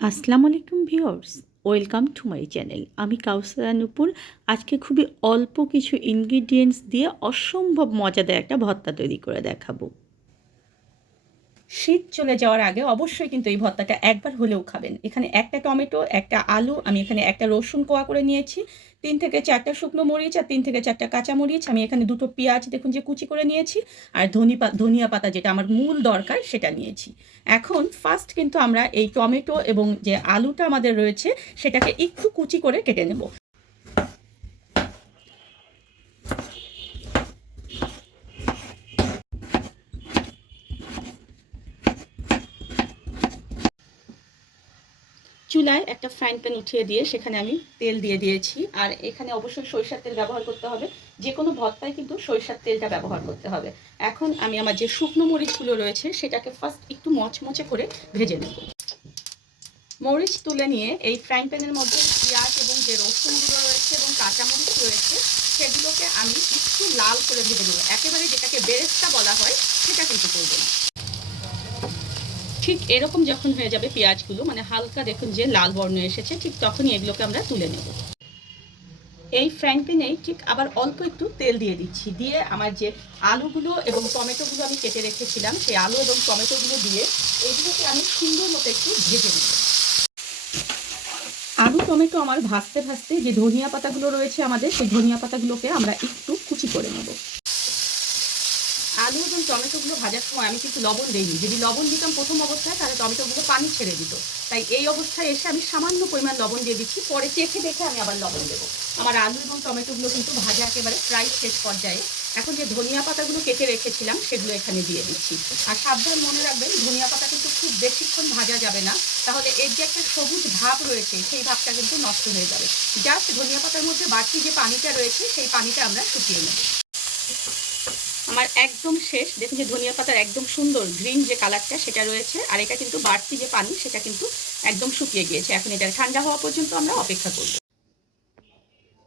আসসালামু আলাইকুম viewers, welcome to my channel. আমি কাউসারা নূপুর। আজকে খুবই অল্প কিছু ইনগ্রিডিয়েন্টস দিয়ে অসম্ভব মজাদার একটা ভর্তা তৈরি করে দেখাবো। শীত চলে যাওয়ার আগে অবশ্যই কিন্তু এই ভর্তাটা একবার হলেও খাবেন। এখানে একটা টমেটো, একটা আলু, আমি এখানে একটা রসুন কোয়া করে নিয়েছি, ৩ থেকে ৪টা শুকনো মরিচ আর ৩ থেকে ৪টা কাঁচা মরিচ, আমি এখানে ২টো পেঁয়াজ দেখুন যে কুচি করে নিয়েছি, আর ধনিয়া পাতা যেটা আমার মূল দরকার সেটা নিয়েছি। এখন ফার্স্ট কিন্তু আমরা এই টমেটো এবং যে আলুটা আমাদের রয়েছে সেটাকে একটু কুচি করে কেটে নেব। চুলায় একটা ফ্রাইং প্যান উঠিয়ে দিয়ে সেখানে আমি তেল দিয়ে দিয়েছি, আর এখানে অবশ্যই সরিষার তেল ব্যবহার করতে হবে। যে কোনো ভর্তায় কিন্তু সরিষার তেলটা ব্যবহার করতে হবে। এখন আমি আমার যে শুকনো মরিচগুলো রয়েছে সেটাকে ফার্স্ট একটু মচমচে করে ভেজে নেব। মরিচ তুলে নিয়ে এই ফ্রাইং প্যানের মধ্যে পেঁয়াজ এবং যে রসুনগুলো রয়েছে এবং কাঁচামরিচ রয়েছে সেগুলোকে আমি একটু লাল করে ভেজে নেব। একেবারে যেটাকে বেরেস্তা বলা হয় সেটা কিন্তু করব না। ঠিক এরকম যখন হয়ে যাবে পেঁয়াজগুলো, মানে হালকা দেখুন যে লাল বর্ণ এসেছে, ঠিক তখনই এগুলোকে আমরা তুলে নেব। এই ফ্রাইং প্যানেই ঠিক আবার অল্প একটু তেল দিয়ে দিচ্ছি, দিয়ে আমার যে আলুগুলো এবং টমেটোগুলো আমি কেটে রেখেছিলাম সেই আলু এবং টমেটোগুলো দিয়ে এগুলোকে আমি সুন্দর মতো একটু ভেজে নেব। আলু টমেটো আমার ভাজতে ভাজতে যে ধনিয়া পাতাগুলো রয়েছে আমাদের, সেই ধনিয়া পাতাগুলোকে আমরা একটু কুচি করে নেব। আলু এবং টমেটোগুলো ভাজার সময় আমি কিন্তু লবণ দিইনি। যদি লবণ দিতাম প্রথম অবস্থায় তাহলে টমেটোগুলো পানি ছেড়ে দিত। তাই এই অবস্থায় এসে আমি সামান্য পরিমাণ লবণ দিয়ে দিচ্ছি, পরে চেখে দেখে আমি আবার লবণ দেবো। আমার আলু এবং টমেটোগুলো কিন্তু ভাজা একেবারে প্রায় শেষ পর্যায়ে। এখন যে ধনিয়া পাতাগুলো কেটে রেখেছিলাম সেগুলো এখানে দিয়ে দিচ্ছি। আর সাবধান মনে রাখবেন, ধনিয়া পাতা কিন্তু খুব বেশিক্ষণ ভাজা যাবে না, তাহলে এর যে একটা সবুজ ভাব রয়েছে সেই ভাবটা কিন্তু নষ্ট হয়ে যাবে। জাস্ট ধনিয়া পাতার মধ্যে বাড়তি যে পানিটা রয়েছে সেই পানিটা আমরা শুকিয়ে নেব। আমার একদম শেষ, দেখুন যে ধনিয়া পাতার একদম সুন্দর গ্রিন যে কালারটা সেটা রয়েছে, আর এটা কিন্তু বাড়তি যে পানি সেটা কিন্তু একদম শুকিয়ে গিয়েছে। এখন এটা ঠান্ডা হওয়া পর্যন্ত আমরা অপেক্ষা করব।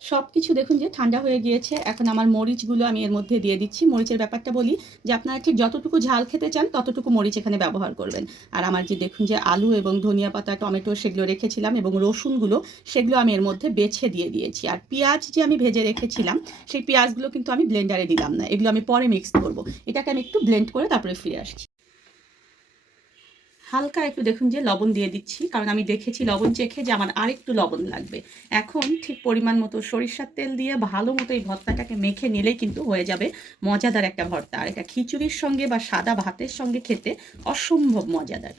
সব কিছু দেখুন যে ঠান্ডা হয়ে গিয়েছে। এখন আমার মরিচগুলো আমি এর মধ্যে দিয়ে দিচ্ছি। মরিচের ব্যাপারটা বলি যে আপনারা ঠিক যতটুকু ঝাল খেতে চান ততটুকু মরিচ এখানে ব্যবহার করবেন। আর আমার যে দেখুন যে আলু এবং ধনিয়া পাতা টমেটো সেগুলো রেখেছিলাম এবং রসুনগুলো সেগুলো আমি এর মধ্যে বেছে দিয়ে দিয়েছি। আর পেঁয়াজ যে আমি ভেজে রেখেছিলাম সেই পেঁয়াজগুলো কিন্তু আমি ব্লেন্ডারে দিলাম না, এগুলো আমি পরে মিক্স করব। এটাকে আমি একটু ব্লেন্ড করে তারপরে ফিরে আসছি। হালকা একটু দেখুন যে লবণ দিয়ে দিচ্ছি, কারণ আমি দেখেছি লবণ চেখে যে আমার আরেকটু লবণ লাগবে। এখন ঠিক পরিমাণ মতো সরিষার তেল দিয়ে ভালো মতো এই ভর্তাটাকে মেখে নিলেই কিন্তু হয়ে যাবে মজাদার একটা ভর্তা। আর এটা খিচুড়ির সঙ্গে বা সাদা ভাতের সঙ্গে খেতে অসম্ভব মজাদার।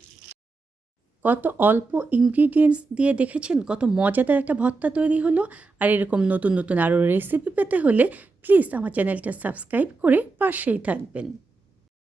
কত অল্প ইনগ্রিডিয়েন্টস দিয়ে দেখেছেন কত মজাদার একটা ভর্তা তৈরি হলো। আর এরকম নতুন নতুন আরও রেসিপি পেতে হলে প্লিজ আমার চ্যানেলটা সাবস্ক্রাইব করে পাশেই থাকবেন।